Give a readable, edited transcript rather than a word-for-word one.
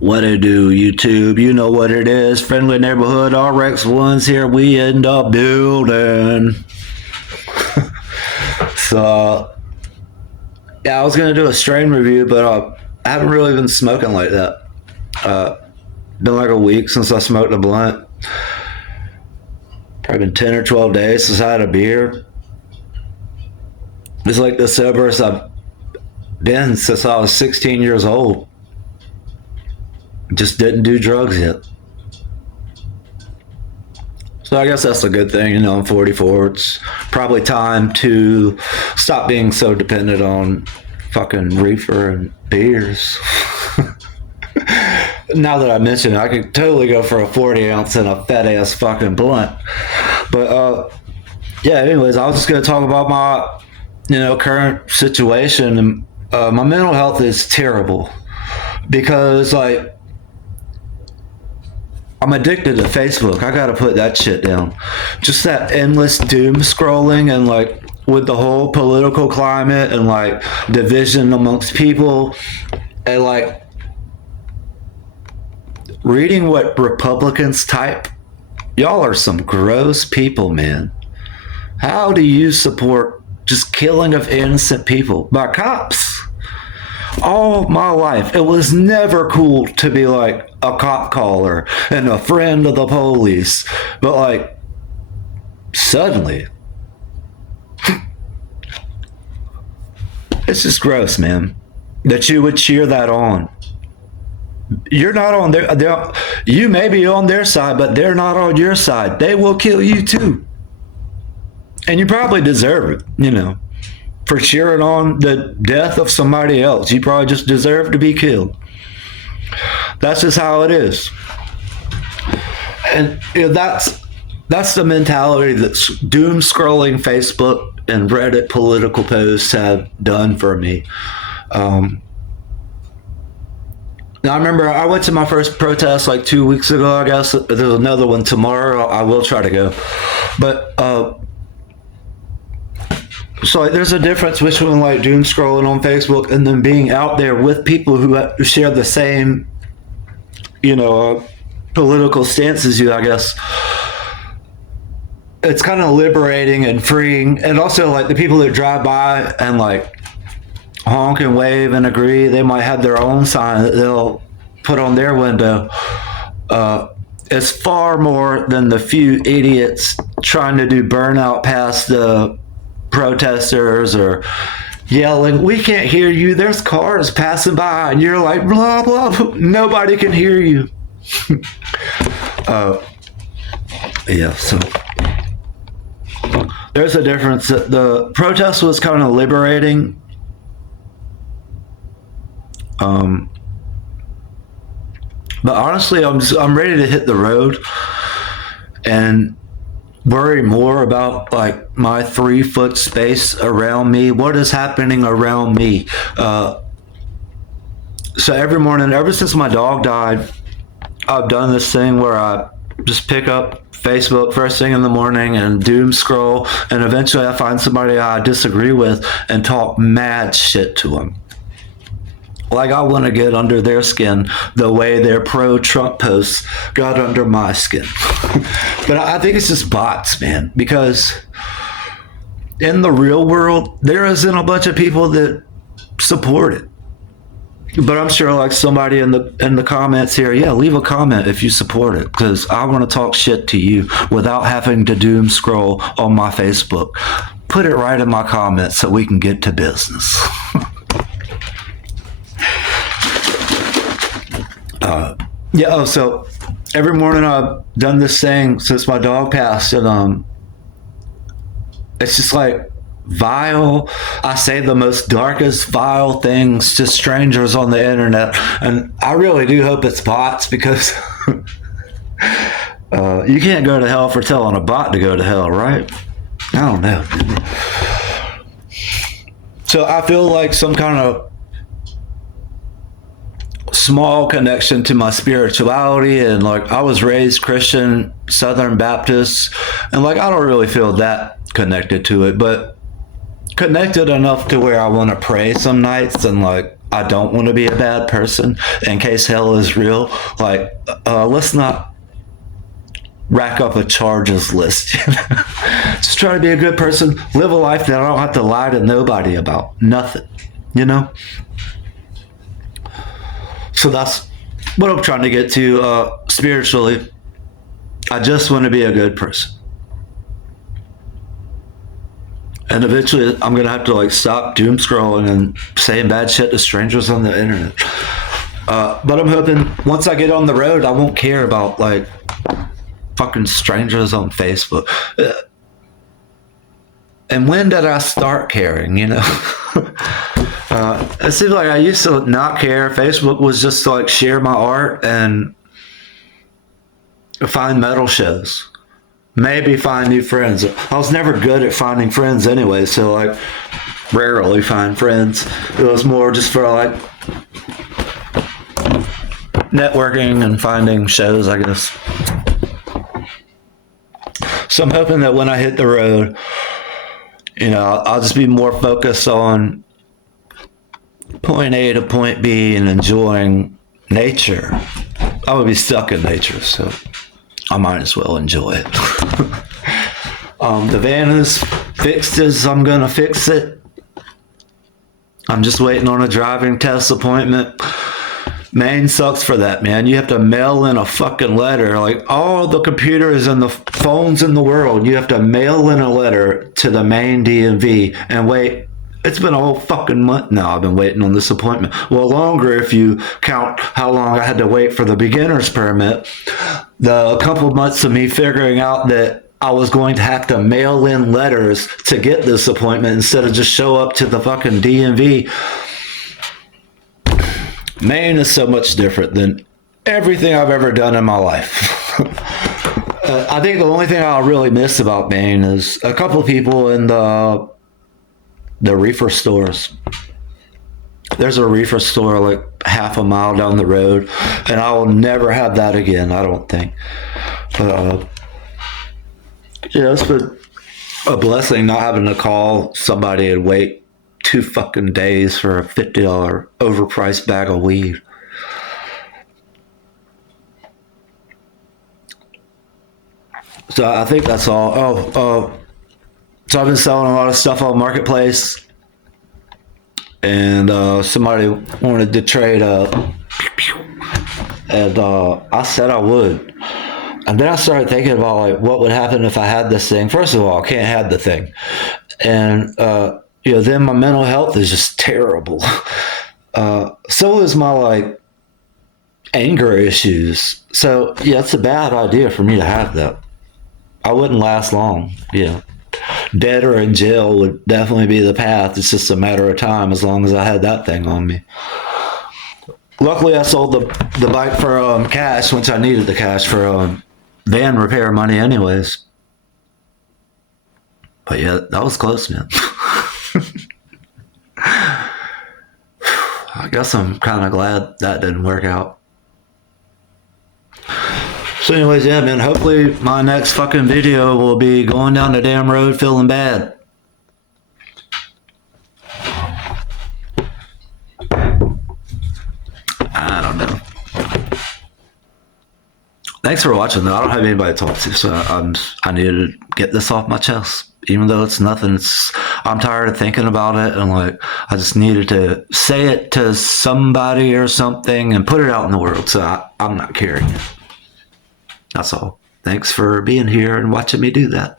What it do, YouTube? You know what it is. Friendly neighborhood RX ones here. We end up building. So, yeah, I was gonna do a strain review, but I haven't really been smoking like that. Been like a week since I smoked a blunt. Probably been 10 or 12 days since I had a beer. It's like the soberest I've been since I was 16 years old. Just didn't do drugs yet. So I guess that's a good thing. You know, I'm 44. It's probably time to stop being so dependent on fucking reefer and beers. Now that I mention it, I could totally go for a 40 ounce and a fat ass fucking blunt. But yeah, anyways, I was just going to talk about my, current situation. And my mental health is terrible because, like, I'm addicted to Facebook. I gotta put that shit down. Just that endless doom scrolling, and like with the whole political climate and like division amongst people, and like reading what Republicans type. Y'all are some gross people, man. How do you support just killing of innocent people by cops? All my life, it was never cool to be like a cop caller and a friend of the police. But like, suddenly, it's just gross, man, that you would cheer that on. You're not on their, you may be on their side, but they're not on your side. They will kill you too. And you probably deserve it, for cheering on the death of somebody else. You probably just deserve to be killed. That's just how it is. And that's the mentality that doom scrolling Facebook and Reddit political posts have done for me. Now I remember I went to my first protest like 2 weeks ago. I guess there's another one tomorrow. I will try to go, but so like, there's a difference between like doom scrolling on Facebook and then being out there with people who share the same, political stance as you. I guess it's kind of liberating and freeing, and also like the people that drive by and like honk and wave and agree. They might have their own sign that they'll put on their window. It's far more than the few idiots trying to do burnout past the protesters or yelling, "We can't hear you, there's cars passing by," and you're like, blah blah blah. Nobody can hear you. Yeah, so there's a difference. The protest was kind of liberating, but honestly, I'm ready to hit the road and worry more about like my 3 foot space around me. What is happening around me? So every morning, ever since my dog died, I've done this thing where I just pick up Facebook first thing in the morning and doom scroll, and eventually I find somebody I disagree with and talk mad shit to them. Like I want to get under their skin the way their pro-Trump posts got under my skin. But I think it's just bots, man, because in the real world, there isn't a bunch of people that support it. But I'm sure like somebody in the comments here, yeah, leave a comment if you support it, because I want to talk shit to you without having to doom scroll on my Facebook. Put it right in my comments so we can get to business. So every morning I've done this thing since my dog passed, and it's just like vile. I say the most darkest, vile things to strangers on the internet, and I really do hope it's bots, because you can't go to hell for telling a bot to go to hell, right? I don't know. So I feel like some kind of small connection to my spirituality, and like I was raised Christian, Southern Baptist, and like I don't really feel that connected to it, but connected enough to where I want to pray some nights, and like I don't want to be a bad person in case hell is real. Like, let's not rack up a charges list. Just try to be a good person, live a life that I don't have to lie to nobody about. Nothing, you know? So that's what I'm trying to get to spiritually. I just want to be a good person. And eventually I'm going to have to like stop doom scrolling and saying bad shit to strangers on the internet. But I'm hoping once I get on the road, I won't care about like fucking strangers on Facebook. And when did I start caring, you know? It seems like I used to not care. Facebook was just to like share my art and find metal shows. Maybe find new friends. I was never good at finding friends anyway, so like rarely find friends. It was more just for like networking and finding shows, I guess. So I'm hoping that when I hit the road, you know, I'll just be more focused on point A to point B and enjoying nature. I would be stuck in nature, so I might as well enjoy it. The van is fixed as I'm gonna fix it. I'm just waiting on a driving test appointment. Maine sucks for that, man. You have to mail in a fucking letter. Like all the computers and the phones in the world, you have to mail in a letter to the Maine DMV and wait. It's been a whole fucking month now I've been waiting on this appointment. Well, longer if you count how long I had to wait for the beginner's permit. The couple of months of me figuring out that I was going to have to mail in letters to get this appointment instead of just show up to the fucking DMV. Maine is so much different than everything I've ever done in my life. I think the only thing I'll really miss about Maine is a couple of people in the reefer stores. There's a reefer store like half a mile down the road, and I will never have that again, I don't think. But yeah, it's been a blessing not having to call somebody and wait 2 fucking days for a $50 overpriced bag of weed. So I think that's all. So I've been selling a lot of stuff on Marketplace, and somebody wanted to trade and I said I would. And then I started thinking about like what would happen if I had this thing. First of all, I can't have the thing, and you know, then my mental health is just terrible. So is my like anger issues. So yeah, it's a bad idea for me to have that. I wouldn't last long. Yeah, dead or in jail would definitely be the path. It's just a matter of time as long as I had that thing on me. Luckily, I sold the bike for cash once I needed the cash for van repair money anyways. But yeah, that was close, man. I guess I'm kind of glad that didn't work out. So anyways, yeah, man, hopefully my next fucking video will be going down the damn road feeling bad. I don't know. Thanks for watching, though. I don't have anybody to talk to, so I needed to get this off my chest. Even though it's nothing, I'm tired of thinking about it, and like I just needed to say it to somebody or something and put it out in the world. So I'm not carrying it. That's all. Thanks for being here and watching me do that.